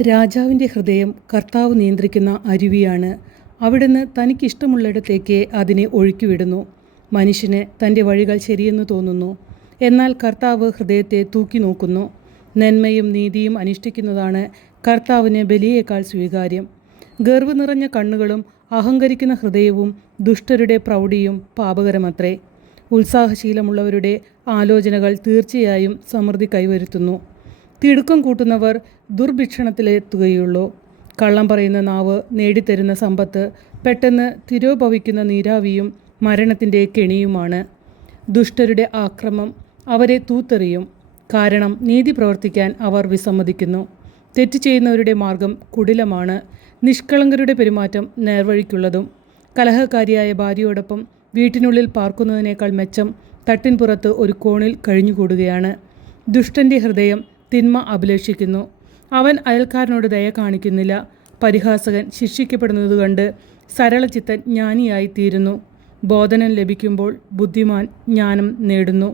രാജാവിൻ്റെ ഹൃദയം കർത്താവ് നിയന്ത്രിക്കുന്ന അരുവിയാണ്. അവിടുന്ന് തനിക്കിഷ്ടമുള്ളിടത്തേക്ക് അതിനെ ഒഴുക്കിവിടുന്നു. മനുഷ്യന് തൻ്റെ വഴികൾ ശരിയെന്ന് തോന്നുന്നു, എന്നാൽ കർത്താവ് ഹൃദയത്തെ തൂക്കി നോക്കുന്നു. നന്മയും നീതിയും അനുഷ്ഠിക്കുന്നതാണ് കർത്താവിന് ബലിയേക്കാൾ സ്വീകാര്യം. ഗർവ് നിറഞ്ഞ കണ്ണുകളും അഹങ്കരിക്കുന്ന ഹൃദയവും ദുഷ്ടരുടെ പ്രൗഢിയും പാപകരമത്രേ. ഉത്സാഹശീലമുള്ളവരുടെ ആലോചനകൾ തീർച്ചയായും സമൃദ്ധി കൈവരുത്തുന്നു. തിടുക്കം കൂട്ടുന്നവർ ദുർഭിക്ഷണത്തിലെത്തുകയുള്ളൂ. കള്ളം പറയുന്ന നാവ് നേടിത്തരുന്ന സമ്പത്ത് പെട്ടെന്ന് തിരോഭവിക്കുന്ന നീരാവിയും മരണത്തിൻ്റെ കെണിയുമാണ്. ദുഷ്ടരുടെ ആക്രമം അവരെ തൂത്തെറിയും, കാരണം നീതി പ്രവർത്തിക്കാൻ അവർ വിസമ്മതിക്കുന്നു. തെറ്റ് ചെയ്യുന്നവരുടെ മാർഗം കുടിലമാണ്, നിഷ്കളങ്കരുടെ പെരുമാറ്റം നേർവഴിക്കുള്ളതും. കലഹക്കാരിയായ ഭാര്യയോടൊപ്പം വീട്ടിനുള്ളിൽ പാർക്കുന്നതിനേക്കാൾ മെച്ചം തട്ടിൻപുറത്ത് ഒരു കോണിൽ കഴിഞ്ഞുകൂടുകയാണ്. ദുഷ്ടൻ്റെ ഹൃദയം തിന്മ അഭിലഷിക്കുന്നു, അവൻ അയൽക്കാരനോട് ദയ കാണിക്കുന്നില്ല. പരിഹാസകൻ ശിക്ഷിക്കപ്പെടുന്നത് കണ്ട് സരളചിത്തൻ ജ്ഞാനിയായി തീരുന്നു. ബോധനം ലഭിക്കുമ്പോൾ ബുദ്ധിമാൻ ജ്ഞാനം നേടുന്നു.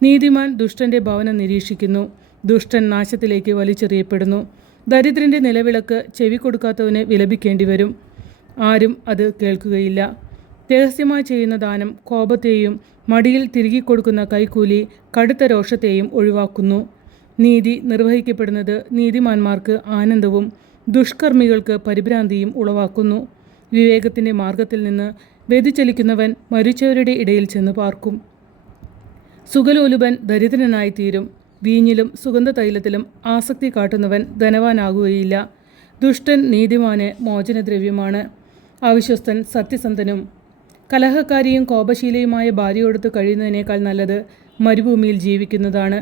നീതിമാൻ ദുഷ്ടൻ്റെ ഭവനം നിരീക്ഷിക്കുന്നു, ദുഷ്ടൻ നാശത്തിലേക്ക് വലിച്ചെറിയപ്പെടുന്നു. ദരിദ്രൻ്റെ നിലവിളക്ക് ചെവി കൊടുക്കാത്തവന് വിലപിക്കേണ്ടി വരും, ആരും അത് കേൾക്കുകയില്ല. രഹസ്യമായി ചെയ്യുന്ന ദാനം കോപത്തെയും മടിയിൽ തിരികെ കൊടുക്കുന്ന കൈക്കൂലി കടുത്ത രോഷത്തെയും ഒഴിവാക്കുന്നു. നീതി നിർവഹിക്കപ്പെടുന്നത് നീതിമാന്മാർക്ക് ആനന്ദവും ദുഷ്കർമ്മികൾക്ക് പരിഭ്രാന്തിയും ഉളവാക്കുന്നു. വിവേകത്തിൻ്റെ മാർഗത്തിൽ നിന്ന് വ്യതിചലിക്കുന്നവൻ മരിച്ചവരുടെ ഇടയിൽ ചെന്ന് പാർക്കും. സുഖലോലുപൻ ദരിദ്രനായി തീരും, വീഞ്ഞിലും സുഗന്ധതൈലത്തിലും ആസക്തി കാട്ടുന്നവൻ ധനവാനാകുകയില്ല. ദുഷ്ടൻ നീതിമാന് മോചനദ്രവ്യമാണ്, അവിശ്വസ്തൻ സത്യസന്ധനും. കലഹക്കാരിയും കോപശീലയുമായ ഭാര്യയോടൊത്ത് കഴിയുന്നതിനേക്കാൾ നല്ലത് മരുഭൂമിയിൽ ജീവിക്കുന്നതാണ്.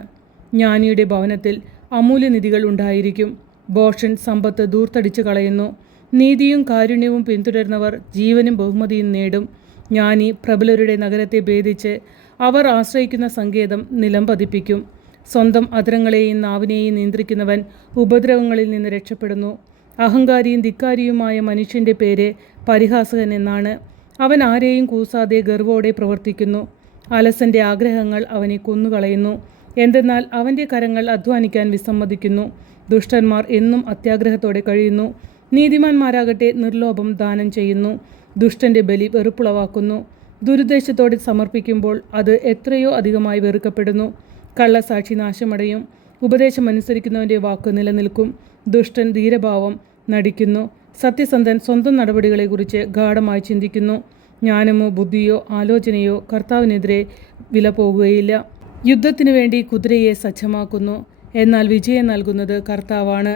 ജ്ഞാനിയുടെ ഭവനത്തിൽ അമൂല്യനിധികൾ ഉണ്ടായിരിക്കും, ഭോഷൻ സമ്പത്ത് ദൂർത്തടിച്ചു കളയുന്നു. നീതിയും കാരുണ്യവും പിന്തുടരുന്നവർ ജീവനും ബഹുമതിയും നേടും. ജ്ഞാനി പ്രബലരുടെ നഗരത്തെ ഭേദിച്ച് അവർ ആശ്രയിക്കുന്ന സങ്കേതം നിലം പതിപ്പിക്കും. സ്വന്തം അധരങ്ങളെയും നാവിനെയും നിയന്ത്രിക്കുന്നവൻ ഉപദ്രവങ്ങളിൽ നിന്ന് രക്ഷപ്പെടുന്നു. അഹങ്കാരിയും ധിക്കാരിയുമായ മനുഷ്യൻ്റെ പേര് പരിഹാസകൻ എന്നാണ്. അവൻ ആരെയും കൂസാതെ ഗർവോടെ പ്രവർത്തിക്കുന്നു. അലസൻ്റെ ആഗ്രഹങ്ങൾ അവനെ കൊന്നുകളയുന്നു, എന്തെന്നാൽ അവൻ്റെ കരങ്ങൾ അധ്വാനിക്കാൻ വിസമ്മതിക്കുന്നു. ദുഷ്ടന്മാർ എന്നും അത്യാഗ്രഹത്തോടെ കഴിയുന്നു, നീതിമാന്മാരാകട്ടെ നിർലോഭം ദാനം ചെയ്യുന്നു. ദുഷ്ടൻ്റെ ബലി വെറുപ്പുളവാക്കുന്നു, ദുരുദ്ദേശത്തോടെ സമർപ്പിക്കുമ്പോൾ അത് എത്രയോ അധികമായി വെറുക്കപ്പെടുന്നു. കള്ളസാക്ഷി നാശമടയും, ഉപദേശമനുസരിക്കുന്നവൻ്റെ വാക്ക് നിലനിൽക്കും. ദുഷ്ടൻ ധീരഭാവം നടിക്കുന്നു, സത്യസന്ധൻ സ്വന്തം നടപടികളെക്കുറിച്ച് ഗാഢമായി ചിന്തിക്കുന്നു. ജ്ഞാനമോ ബുദ്ധിയോ ആലോചനയോ കർത്താവിനെതിരെ വില പോകുകയില്ല. യുദ്ധത്തിനു വേണ്ടി കുതിരയെ സജ്ജമാക്കുന്നു, എന്നാൽ വിജയം നൽകുന്നത് കർത്താവാണ്.